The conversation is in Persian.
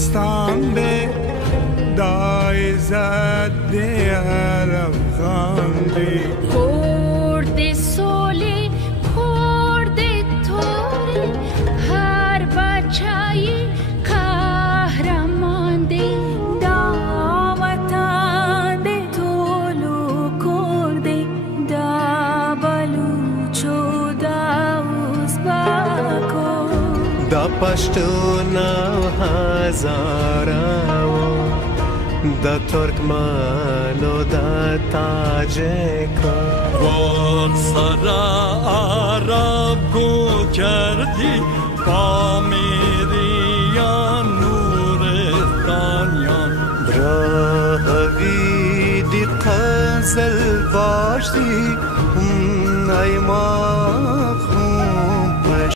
دستم به دای زد عرب خاندی خورده سالی خورده تاری هر بچه‌ای قهرمان دی دا وطن دی طولو کرده دا بلوچو دا ازبکو دا پشتون و هزاره و دا ترکمن و دا تاجک وان سرا عرب گو کردی پامیریان نورستانیان براهوی دی قزل باشدی ایمان